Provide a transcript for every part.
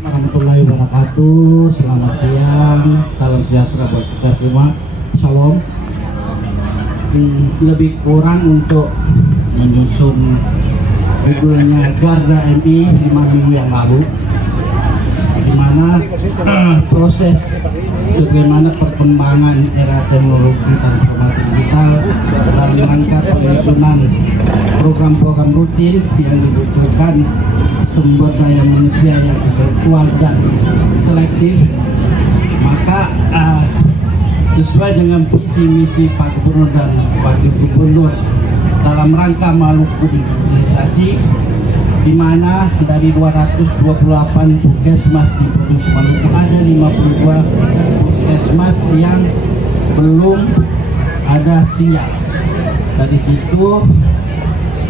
Warahmatullahi wabarakatuh. Selamat siang, salam sejahtera buat kita semua. Shalom. Lebih kurang untuk menyusun judulnya Garda MI 5 minggu yang lalu, di mana proses sebagaimana perkembangan era teknologi transformasi digital dalam rangka penyusunan program-program rutin yang dibutuhkan sumber daya manusia yang intelektual dan selektif, maka sesuai dengan visi misi Pak Gubernur dan Wakil Gubernur dalam rangka Maluku digitalisasi, di mana dari 228 puskesmas di Provinsi Maluku ada 52 puskesmas yang belum ada sinyal. Dari situ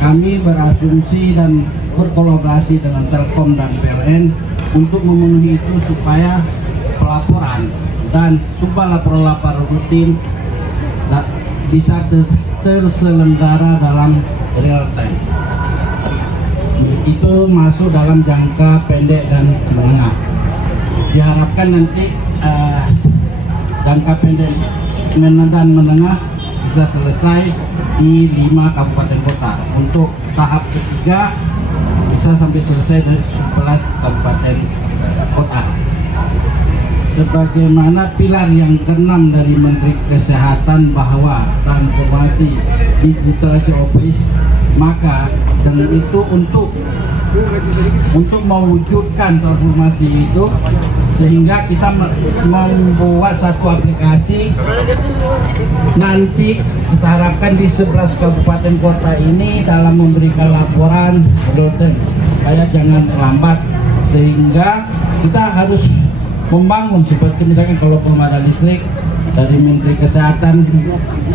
kami berasumsi dan berkolaborasi dengan Telkom dan PLN untuk memenuhi itu supaya pelaporan dan sumpah laporan rutin bisa terselenggara dalam real time. Itu masuk dalam jangka pendek dan menengah. Diharapkan nanti jangka pendek dan menengah bisa selesai di 5 kabupaten kota. Untuk tahap ketiga bisa sampai selesai dari 11 kabupaten kota. Sebagaimana pilar yang ke-6 dari Menteri Kesehatan bahwa transformasi digitalisasi office, maka dengan itu untuk mewujudkan transformasi itu, sehingga kita membuat satu aplikasi. Nanti kita harapkan di 11 kabupaten kota ini dalam memberikan laporan rutin, supaya jangan lambat, sehingga kita harus membangun seperti misalkan kalau belum ada listrik, dari Menteri Kesehatan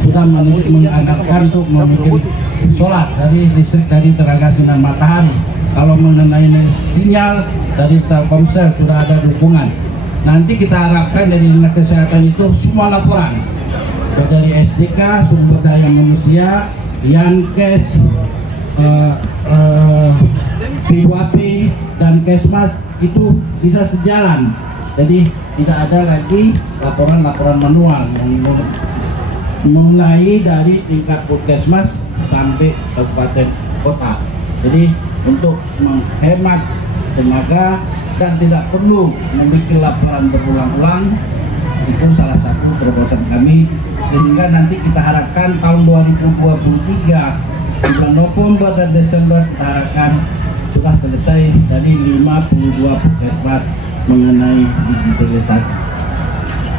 sudah menganggarkan untuk memiliki solar dari listrik dari tenaga sinar matahari. Kalau mengenai sinyal dari Telkomsel sudah ada dukungan. Nanti kita harapkan dari Dinas Kesehatan itu semua laporan dari SDK, sumber daya manusia, Yankes, P2P dan Kesmas itu bisa sejalan. Jadi tidak ada lagi laporan-laporan manual yang mulai dari tingkat puskesmas sampai kabupaten kota. Jadi untuk menghemat tenaga dan tidak perlu membuat laporan berulang-ulang, itu salah satu terobosan kami, sehingga nanti kita harapkan tahun 2023 bulan November dan Desember kita harapkan sudah selesai dari 52 puskesmas mengenai digitalisasi.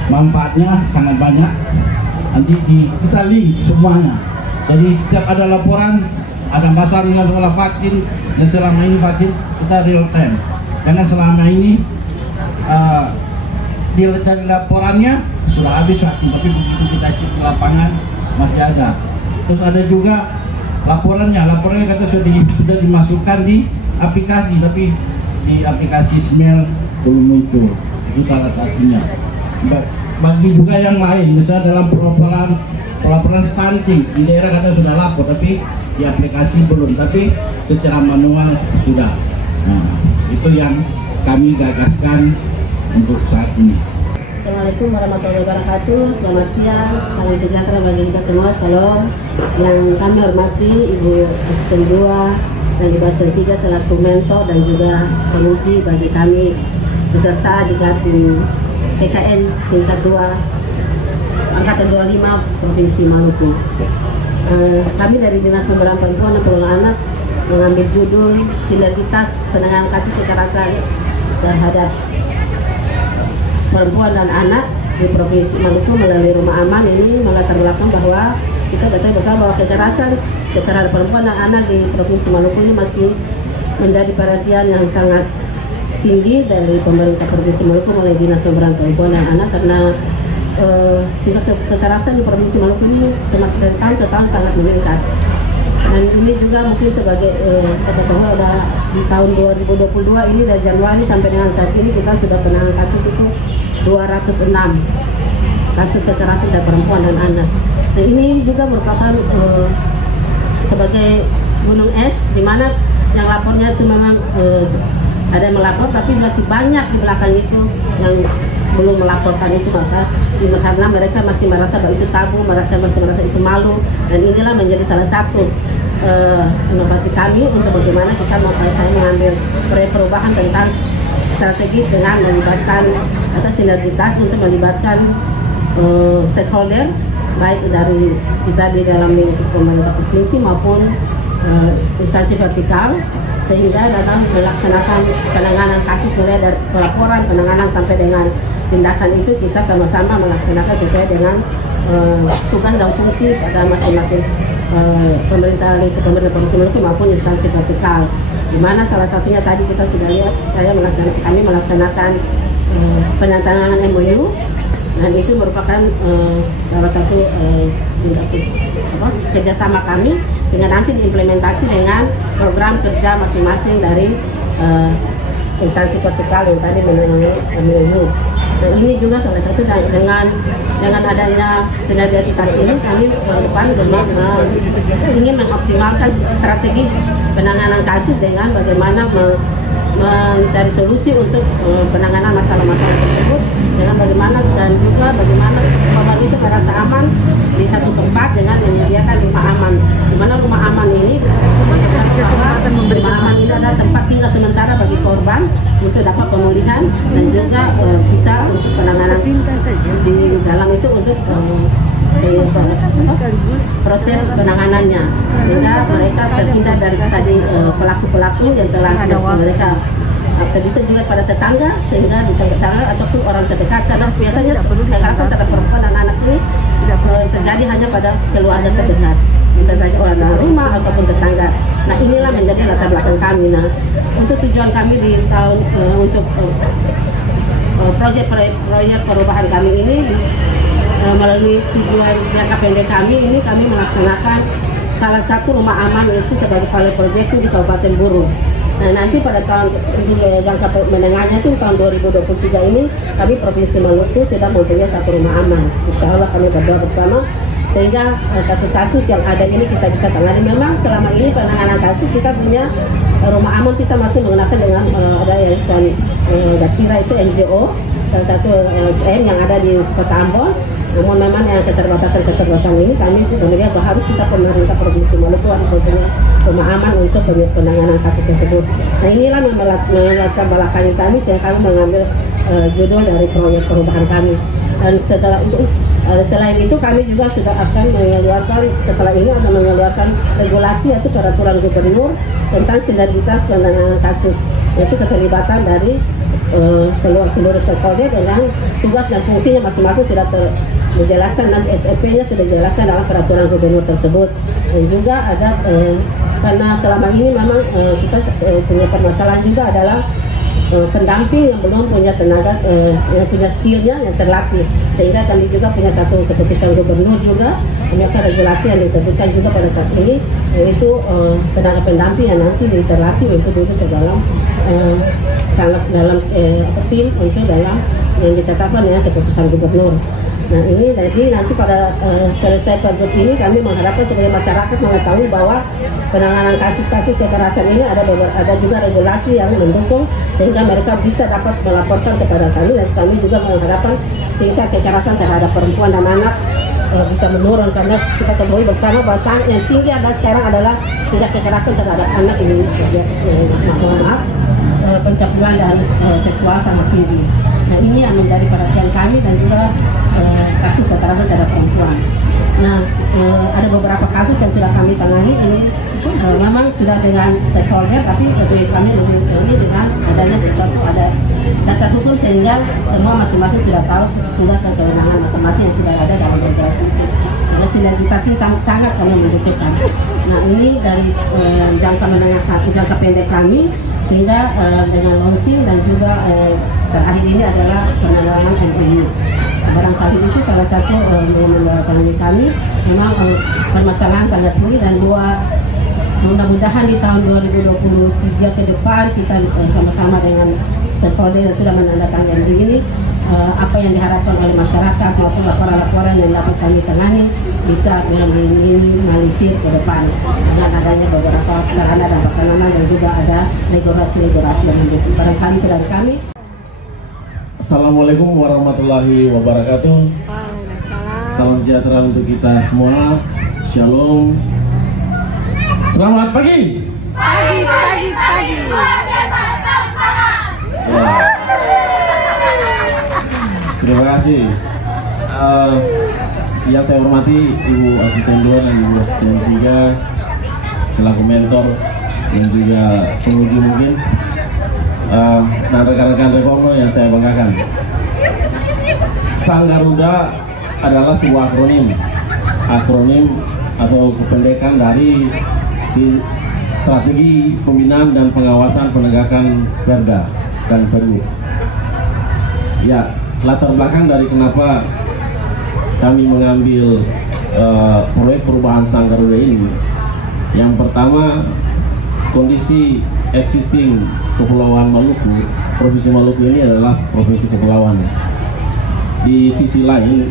Manfaatnya sangat banyak. Nanti kita link semuanya. Jadi setiap ada laporan, ada masalah dengan soal vaksin, dan selama ini vaksin kita real time. Karena selama ini dari laporannya sudah habis vaksin, tapi begitu kita cek ke lapangan masih ada. Terus ada juga laporannya kata sudah dimasukkan di aplikasi, tapi di aplikasi Smell belum muncul. Itu salah satunya. Bagi juga yang lain, misalnya dalam pelaporan stunting di daerah kata sudah lapor, tapi di aplikasi belum, tapi secara manual sudah. Nah, itu yang kami gagaskan untuk saat ini. Assalamualaikum warahmatullahi wabarakatuh. Selamat siang, salam sejahtera bagi kita semua. Salam. Yang kami hormati Ibu Asisten 2 dan Ibu Asisten 3 selaku mentor dan juga penguji bagi kami peserta di PKN tingkat 2 angkatan 25 Provinsi Maluku. Kami dari Dinas Pemberdayaan Perempuan dan Perlindungan Anak mengambil judul sinergitas penanganan kasus kekerasan terhadap perempuan dan anak di Provinsi Maluku melalui Rumah Aman. Ini melatar belakang bahwa kita ketahui bersama bahwa kekerasan terhadap perempuan dan anak di Provinsi Maluku ini masih menjadi perhatian yang sangat tinggi dari pemerintah Provinsi Maluku melalui Dinas Pemberdayaan Perempuan dan Anak, karena tingkat kekerasan di Provinsi Maluku ini semakin tahun ke tahun sangat meningkat. Dan ini juga mungkin sebagai bahwa di tahun 2022 ini dari Januari sampai dengan saat ini kita sudah penanganan kasus itu 206 kasus kekerasan terhadap perempuan dan anak. Nah, ini juga merupakan sebagai gunung es, di mana yang lapornya itu memang ada yang melapor, tapi masih banyak di belakang itu yang belum melaporkan itu, karena mereka masih merasa bahwa itu tabu, mereka masih merasa itu malu, dan inilah menjadi salah satu inovasi kami untuk bagaimana kita mengambil proyek perubahan tentang strategis dengan melibatkan atau sinergitas untuk melibatkan stakeholder, baik dari kita di dalam lingkup pemerintah provinsi maupun instansi vertikal, sehingga dalam melaksanakan penanganan kasus mulai dari pelaporan, penanganan sampai dengan tindakan itu kita sama-sama melaksanakan sesuai dengan tugas dan fungsi pada masing-masing pemerintah provinsi Maluku maupun instansi vertikal. Di mana salah satunya tadi kita sudah lihat, kami melaksanakan penandatanganan MOU, dan itu merupakan salah satu kerjasama kami, sehingga nanti diimplementasi dengan program kerja masing-masing dari instansi vertikal yang tadi menangani MOU. Dan ini juga salah satu dengan adanya sinergisasi ini, kami ke depan ingin mengoptimalkan strategis penanganan kasus dengan bagaimana mencari solusi untuk penanganan masalah-masalah tersebut, dengan bagaimana dan juga bagaimana korban itu merasa aman di satu tempat dengan menyediakan rumah aman. Di mana rumah aman ini adalah tempat tinggal sementara bagi korban untuk dapat pemulihan dan juga bisa untuk penanganan di dalam itu untuk proses penanganannya, sehingga mereka terhindar dari tadi pelaku-pelaku yang telah mereka bisa juga pada tetangga, sehingga di tetangga ataupun orang terdekat, karena biasanya kekerasan terhadap perempuan dan anak ini terjadi hanya pada keluarga terdekat, bisa saja orang dalam rumah ataupun tetangga. Nah, inilah menjadi latar belakang kami. Nah, untuk tujuan kami di tahun untuk proyek perubahan kami ini, melalui tujuan jangka pendek kami ini, kami melaksanakan salah satu rumah aman itu sebagai pilot project di Kabupaten Buru. Nah, nanti pada tahun jangka menengahnya itu tahun 2023 ini, kami Provinsi Maluku sudah mempunyai satu rumah aman. Insya Allah kami berdoa bersama sehingga kasus-kasus yang ada ini kita bisa tangani. Memang selama ini penanganan kasus kita punya rumah aman, kita masih menggunakan dengan ada yayasan Gasira, itu NGO, salah satu LSM yang ada di Kota Ambon. Namun memang yang keterbatasan ini kami melihat bahwa harus kita pemerintah Provinsi Maluku harus mempunyai rumah aman untuk penanganan kasus tersebut. Nah, inilah melatar belakangi kami sehingga kami mengambil judul dari proyek perubahan kami. Dan setelah itu, selain itu kami juga sudah akan mengeluarkan, setelah ini akan mengeluarkan regulasi atau peraturan gubernur tentang sinergitas penanganan kasus, yaitu keterlibatan dari seluruh stakeholder dengan tugas dan fungsinya masing-masing sudah dijelaskan, dan SOP-nya sudah dijelaskan dalam peraturan gubernur tersebut. Dan juga ada karena selama ini memang kita punya permasalahan juga adalah pendamping yang belum punya tenaga, yang punya skillnya yang terlatih, sehingga kami juga punya satu keputusan gubernur juga, punya regulasi yang diterbitkan juga pada saat ini, yaitu tenaga pendamping yang nanti terlatih untuk duduk dalam dalam tim untuk dalam yang ditetapkan dengan keputusan gubernur. Nah, ini jadi nanti pada selesai pergub ini kami mengharapkan sebagai masyarakat mengetahui bahwa penanganan kasus-kasus kekerasan ini ada juga regulasi yang mendukung sehingga mereka bisa dapat melaporkan kepada kami, dan kami juga mengharapkan tingkat kekerasan terhadap perempuan dan anak bisa menurun, karena kita ketahui bersama bahwa yang tinggi adalah sekarang adalah tingkat kekerasan terhadap anak ini, pencabulan dan seksual sangat tinggi. Nah, ini yang menjadi perhatian kami dan juga kasus kekerasan terhadap perempuan. Nah, ada beberapa kasus yang sudah kami tangani ini memang sudah dengan stakeholder, tapi bagi kami lebih dengan adanya sesuatu, ada dasar hukum sehingga semua masing-masing sudah tahu tugas dan kewenangan masing-masing yang sudah ada dalam regulasi itu. Sehingga sinergitas ini sangat kami membutuhkan. Nah, ini dari jangka pendek kami, sehingga dengan launching dan juga terakhir ini adalah penanganan MOU. Barangkali itu salah satu mengenai kami memang permasalahan sangat tinggi, dan mudah-mudahan di tahun 2023 ke depan kita sama-sama dengan Kalau dia sudah menandatangani yang begini, apa yang diharapkan oleh masyarakat maupun laporan-laporan yang dapat kami tangani bisa meminimalisir ke depan dengan adanya beberapa sarana dan prasarana dan juga ada regulasi-regulasi yang mendukung. Barangkali itu dari kami. Assalamualaikum warahmatullahi wabarakatuh. Salam sejahtera untuk kita semua. Shalom. Selamat pagi. Pagi. Ya. Terima kasih. Yang saya hormati Ibu Asisten 2 dan Ibu Asisten 3 selaku mentor dan juga penguji mungkin, dan rekan-rekan reformer yang saya banggakan. Sang Garuda adalah sebuah akronim atau kependekan dari strategi pembinaan dan pengawasan penegakan Perda dan Pergub. Ya, latar belakang dari kenapa kami mengambil proyek perubahan Sang Garuda ini, yang pertama, kondisi existing Kepulauan Maluku, Provinsi Maluku ini adalah provinsi kepulauan. Di sisi lain,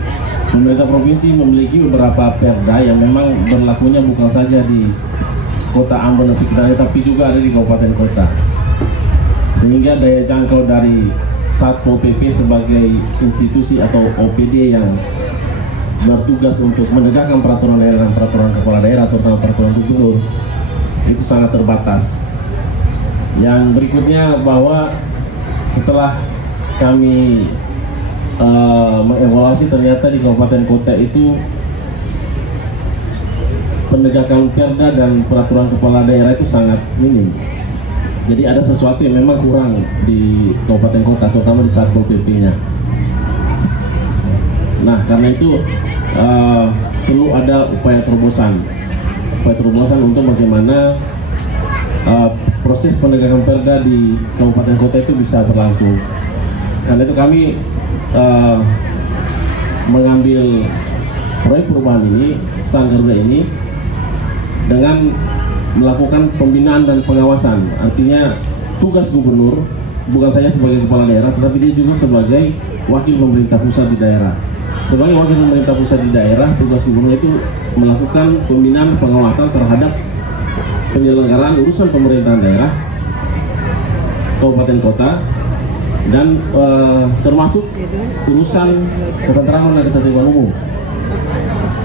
pemerintah provinsi memiliki beberapa perda yang memang berlakunya bukan saja di Kota Ambon dan sekitarnya, tapi juga ada di kabupaten kota. Sehingga daya jangkau dari Satpol PP sebagai institusi atau OPD yang bertugas untuk menegakkan peraturan daerah dan peraturan kepala daerah, terutama peraturan gubernur, itu sangat terbatas. Yang berikutnya, bahwa setelah kami mengevaluasi, ternyata di kabupaten kota itu penegakan perda dan peraturan kepala daerah itu sangat minim. Jadi ada sesuatu yang memang kurang di kabupaten kota, terutama di Satpol PP-nya. Nah, karena itu perlu ada upaya terobosan untuk bagaimana proses penegakan perda di kabupaten kota itu bisa berlangsung. Karena itu kami mengambil proyek perubahan ini, Sang Garuda ini, dengan melakukan pembinaan dan pengawasan. Artinya tugas gubernur bukan saja sebagai kepala daerah, tetapi dia juga sebagai wakil pemerintah pusat di daerah. Sebagai wakil pemerintah pusat di daerah, tugas gubernur itu melakukan pembinaan pengawasan terhadap penyelenggaraan urusan pemerintahan daerah, kabupaten kota, dan termasuk urusan ketentraman dan ketertiban umum.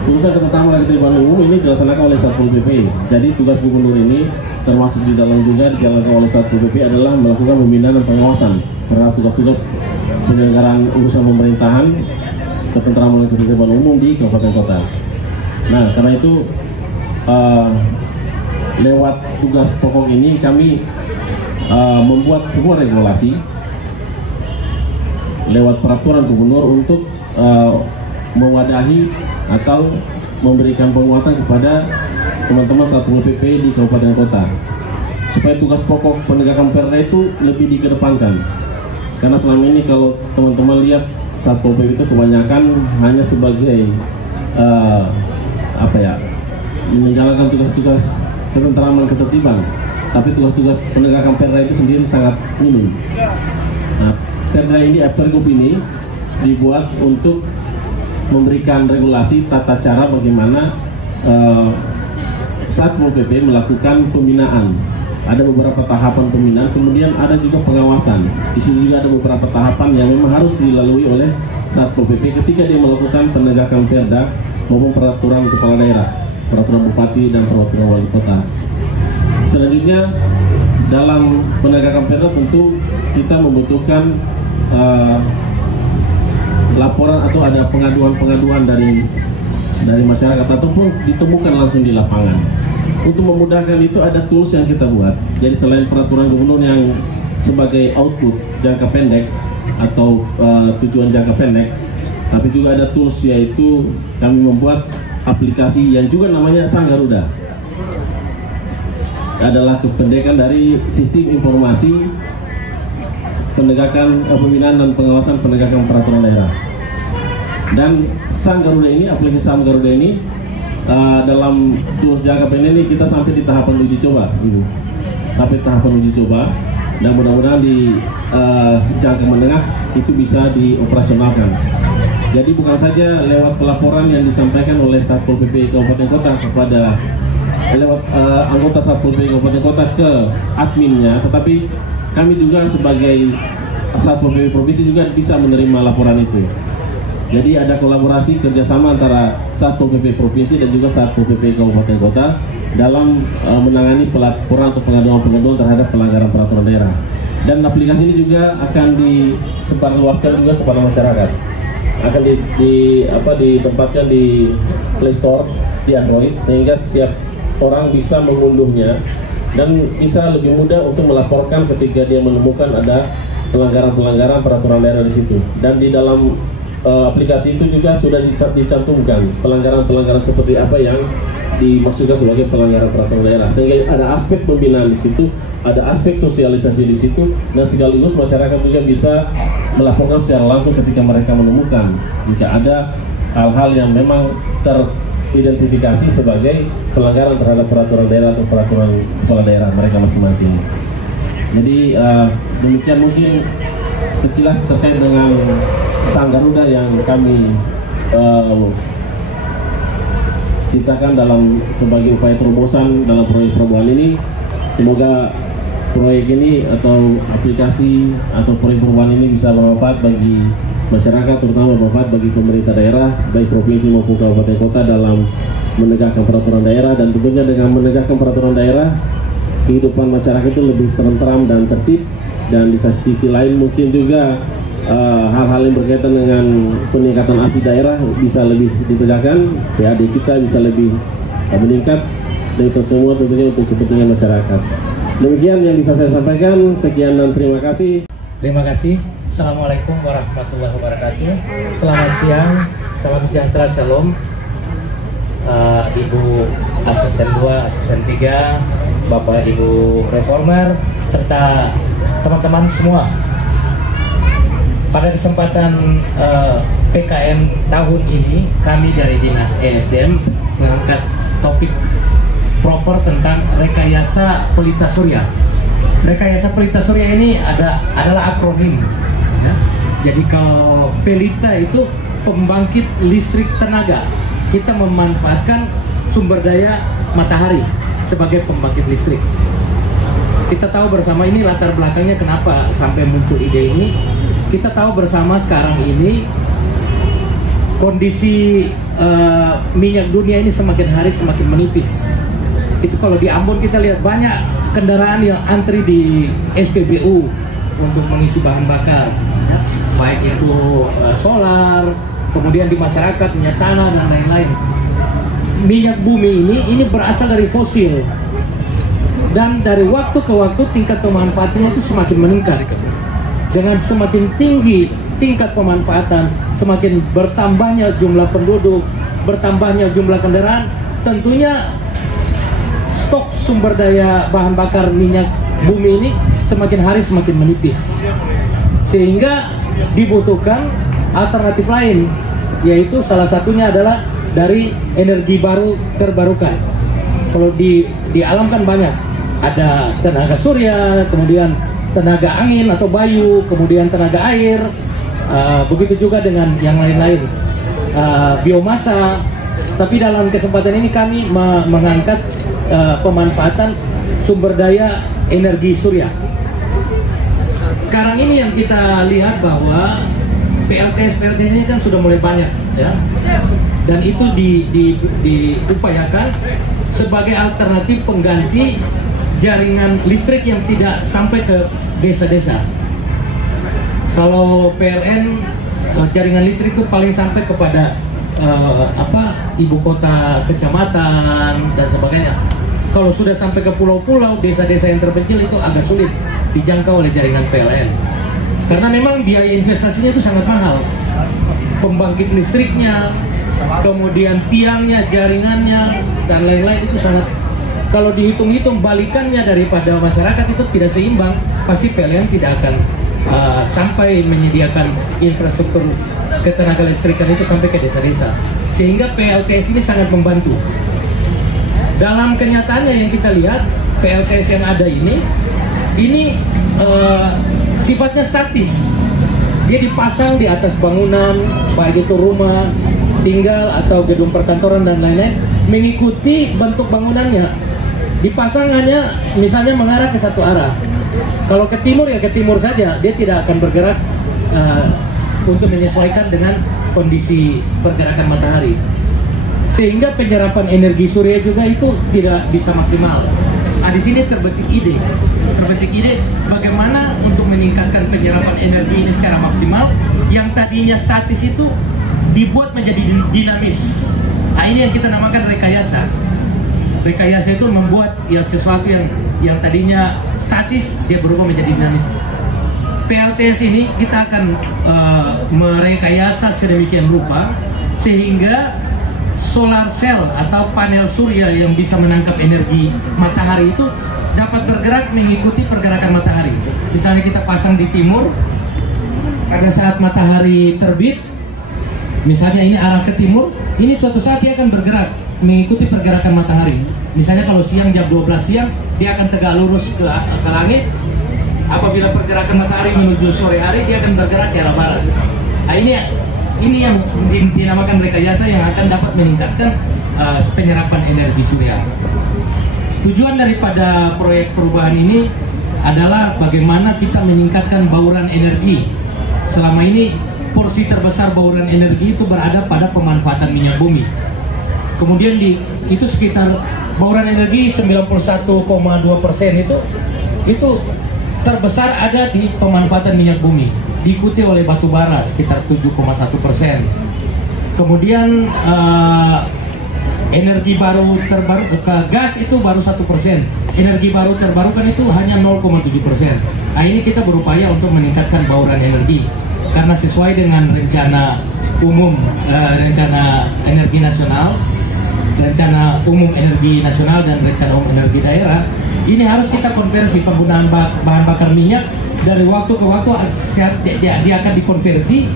Urusan ketentraman dan ketertiban umum ini dilaksanakan oleh Satpol PP. Jadi tugas gubernur ini termasuk di dalam juga dijalankan oleh Satpol PP adalah melakukan pembinaan dan pengawasan terhadap tugas-tugas penyelenggaraan urusan pemerintahan, ketentraman dan ketertiban umum di kabupaten kota. Nah, karena itu lewat tugas pokok ini kami membuat sebuah regulasi lewat peraturan gubernur untuk mewadahi atau memberikan penguatan kepada teman-teman Satpol PP di kabupaten kota, supaya tugas pokok penegakan perda itu lebih dikedepankan. Karena selama ini kalau teman-teman lihat, Satpol PP itu kebanyakan hanya sebagai menjalankan tugas-tugas ketentraman ketertiban, tapi tugas-tugas penegakan perda itu sendiri sangat minim. Nah, perda ini, Pergub ini dibuat untuk memberikan regulasi tata cara bagaimana Satpol PP melakukan pembinaan. Ada beberapa tahapan pembinaan, kemudian ada juga pengawasan. Di sini juga ada beberapa tahapan yang memang harus dilalui oleh Satpol PP ketika dia melakukan penegakan perda maupun peraturan kepala daerah, peraturan bupati dan peraturan wali kota. Selanjutnya, dalam penegakan perda tentu kita membutuhkan laporan atau ada pengaduan-pengaduan dari masyarakat ataupun ditemukan langsung di lapangan. Untuk memudahkan itu ada tools yang kita buat. Jadi selain peraturan gubernur yang sebagai output jangka pendek atau tujuan jangka pendek, tapi juga ada tools, yaitu kami membuat aplikasi yang juga namanya Sang Garuda. Adalah kependekan dari Sistem Informasi Penegakan Pembinaan dan Pengawasan Penegakan Peraturan Daerah. Dan Sang Garuda ini, aplikasi Sang Garuda ini dalam tools jangka pendek ini kita sampai di tahapan uji coba, Ibu. Sampai tahapan uji coba. dan mudah-mudahan di jangka menengah itu bisa dioperasionalkan. Jadi bukan saja lewat pelaporan yang disampaikan oleh Satpol PP Kabupaten Kota kepada lewat anggota Satpol PP Kabupaten Kota ke adminnya, tetapi kami juga sebagai Satpol PP Provinsi juga bisa menerima laporan itu. Jadi ada kolaborasi kerjasama antara Satpol PP Provinsi dan juga Satpol PP Kabupaten Kota dalam menangani pelaporan atau pengaduan-pengaduan terhadap pelanggaran peraturan daerah. Dan aplikasi ini juga akan disebarluaskan juga kepada masyarakat. Akan ditempatkan di Play Store di Android, sehingga setiap orang bisa mengunduhnya dan bisa lebih mudah untuk melaporkan ketika dia menemukan ada pelanggaran-pelanggaran peraturan daerah di situ. Dan di dalam aplikasi itu juga sudah dicantumkan pelanggaran-pelanggaran seperti apa yang dimaksudkan sebagai pelanggaran peraturan daerah, sehingga ada aspek pembinaan di situ, ada aspek sosialisasi di situ, dan sekaligus masyarakat juga bisa melaporkan secara langsung ketika mereka menemukan jika ada hal-hal yang memang teridentifikasi sebagai pelanggaran terhadap peraturan daerah atau peraturan kepala daerah mereka masing-masing. Jadi demikian mungkin sekilas terkait dengan Sang Garuda yang kami ciptakan sebagai upaya terobosan dalam proyek perubahan ini. Semoga proyek ini atau aplikasi atau proyek perubahan ini bisa bermanfaat bagi masyarakat, terutama bermanfaat bagi pemerintah daerah baik provinsi maupun kabupaten kota dalam menegakkan peraturan daerah. Dan tentunya dengan menegakkan peraturan daerah, kehidupan masyarakat itu lebih tentram dan tertib, dan di sisi lain mungkin juga hal-hal yang berkaitan dengan peningkatan asli daerah bisa lebih ditegakkan, PAD kita bisa lebih meningkat, dan itu semua tentunya untuk kepentingan masyarakat. Demikian yang bisa saya sampaikan. Sekian dan terima kasih. Terima kasih. Assalamualaikum warahmatullahi wabarakatuh. Selamat siang, salam sejahtera, shalom. Ibu asisten 2, asisten 3, Bapak Ibu reformer, serta teman-teman semua. Pada kesempatan PKM tahun ini, kami dari Dinas ESDM mengangkat topik proper tentang rekayasa pelita surya. Rekayasa pelita surya ini adalah akronim. Ya. Jadi kalau pelita itu pembangkit listrik tenaga. Kita memanfaatkan sumber daya matahari sebagai pembangkit listrik. Kita tahu bersama ini latar belakangnya kenapa sampai muncul ide ini. Kita tahu bersama sekarang ini kondisi minyak dunia ini semakin hari semakin menipis. Itu kalau di Ambon kita lihat banyak kendaraan yang antri di SPBU untuk mengisi bahan bakar, ya. Baik itu solar, kemudian di masyarakat minyak tanah dan lain-lain. Minyak bumi ini berasal dari fosil, dan dari waktu ke waktu tingkat pemanfaatannya itu semakin meningkat. Dengan semakin tinggi tingkat pemanfaatan, semakin bertambahnya jumlah penduduk, bertambahnya jumlah kendaraan, tentunya stok sumber daya bahan bakar minyak bumi ini semakin hari semakin menipis, sehingga dibutuhkan alternatif lain, yaitu salah satunya adalah dari energi baru terbarukan. Kalau di alam kan banyak, ada tenaga surya, kemudian tenaga angin atau bayu, kemudian tenaga air, begitu juga dengan yang lain-lain, biomasa. Tapi dalam kesempatan ini kami mengangkat pemanfaatan sumber daya energi surya. Sekarang ini yang kita lihat bahwa PLTS ini kan sudah mulai banyak, ya, dan itu diupayakan sebagai alternatif pengganti jaringan listrik yang tidak sampai ke desa-desa. Kalau PLN jaringan listrik itu paling sampai kepada ibu kota, kecamatan dan sebagainya. Kalau sudah sampai ke pulau-pulau, desa-desa yang terpencil itu agak sulit dijangkau oleh jaringan PLN, karena memang biaya investasinya itu sangat mahal. Pembangkit listriknya, kemudian tiangnya, jaringannya dan lain-lain itu sangat, kalau dihitung-hitung balikannya daripada masyarakat itu tidak seimbang, pasti PLN tidak akan sampai menyediakan infrastruktur ketenaga listrikan itu sampai ke desa-desa. Sehingga PLTS ini sangat membantu. Dalam kenyataannya yang kita lihat, PLTS yang ada ini sifatnya statis. Dia dipasang di atas bangunan, baik itu rumah, tinggal atau gedung perkantoran dan lain-lain, mengikuti bentuk bangunannya. Dipasang hanya misalnya mengarah ke satu arah. Kalau ke timur ya ke timur saja, dia tidak akan bergerak untuk menyesuaikan dengan kondisi pergerakan matahari. Sehingga penyerapan energi surya juga itu tidak bisa maksimal. Nah, di sini terbetik ide bagaimana untuk meningkatkan penyerapan energi ini secara maksimal, yang tadinya statis itu dibuat menjadi dinamis. Nah, ini yang kita namakan rekayasa. Rekayasa itu membuat ya sesuatu yang tadinya statis dia berubah menjadi dinamis. PLTS ini kita akan merekayasa sedemikian rupa sehingga solar cell atau panel surya yang bisa menangkap energi matahari itu dapat bergerak mengikuti pergerakan matahari. Misalnya kita pasang di timur, pada saat matahari terbit, misalnya ini arah ke timur, ini suatu saat dia akan bergerak mengikuti pergerakan matahari. Misalnya kalau siang jam 12 siang, dia akan tegak lurus ke langit. Apabila pergerakan matahari menuju sore hari, dia akan bergerak ke arah barat. Nah, ini yang dinamakan rekayasa yang akan dapat meningkatkan penyerapan energi surya. Tujuan daripada proyek perubahan ini adalah bagaimana kita meningkatkan bauran energi. Selama ini porsi terbesar bauran energi itu berada pada pemanfaatan minyak bumi. Kemudian itu sekitar bauran energi 91,2% itu terbesar ada di pemanfaatan minyak bumi, diikuti oleh batu bara sekitar 7,1%. Kemudian energi baru gas itu baru 1%, energi baru terbarukan itu hanya 0,7%. Nah, ini kita berupaya untuk meningkatkan bauran energi karena sesuai dengan rencana umum rencana energi nasional, rencana umum energi nasional dan rencana umum energi daerah. Ini harus kita konversi penggunaan bahan bakar minyak dari waktu ke waktu, dia akan dikonversi.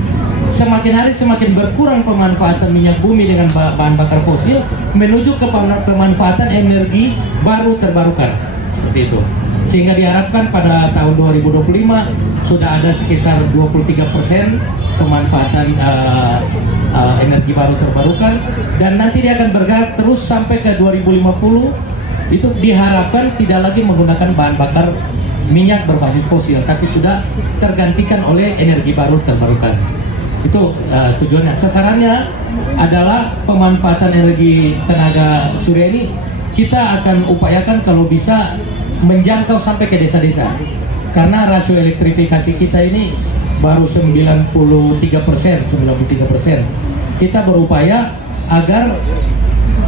Semakin hari semakin berkurang pemanfaatan minyak bumi dengan bahan bakar fosil menuju ke pemanfaatan energi baru terbarukan, seperti itu. Sehingga diharapkan pada tahun 2025 sudah ada sekitar 23% pemanfaatan energi baru terbarukan, dan nanti dia akan bergerak terus sampai ke 2050. Itu diharapkan tidak lagi menggunakan bahan bakar minyak berbasis fosil, tapi sudah tergantikan oleh energi baru terbarukan. Itu tujuannya. Sasarannya adalah pemanfaatan energi tenaga surya ini kita akan upayakan kalau bisa menjangkau sampai ke desa-desa, karena rasio elektrifikasi kita ini baru 93%. Kita berupaya agar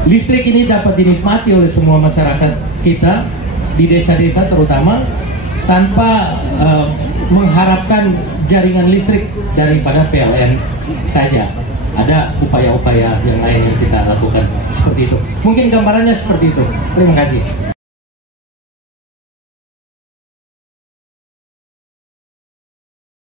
listrik ini dapat dinikmati oleh semua masyarakat kita di desa-desa terutama, tanpa mengharapkan jaringan listrik daripada PLN saja. Ada upaya-upaya yang lain yang kita lakukan seperti itu. Mungkin gambarannya seperti itu. Terima kasih.